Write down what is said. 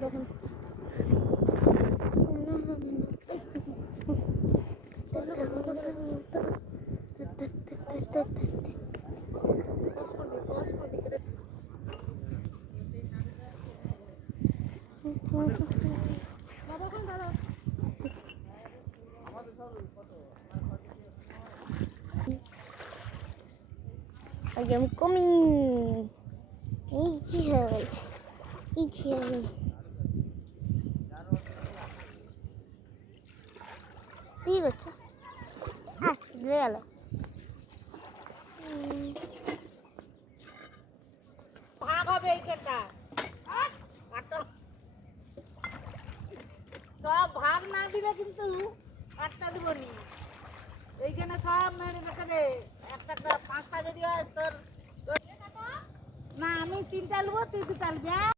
দেখুন I am coming. Here. It's here. ঠিক আছে চলে গেল ভাগ হবে এইখানটা সব ভাগ না দিবে কিন্তু আটটা দিব নি এইখানে সব মেরে রেখে দে একটা পাঁচটা যদি হয় তোর না আমি তিনটা নেবো তুই দুটা নেবি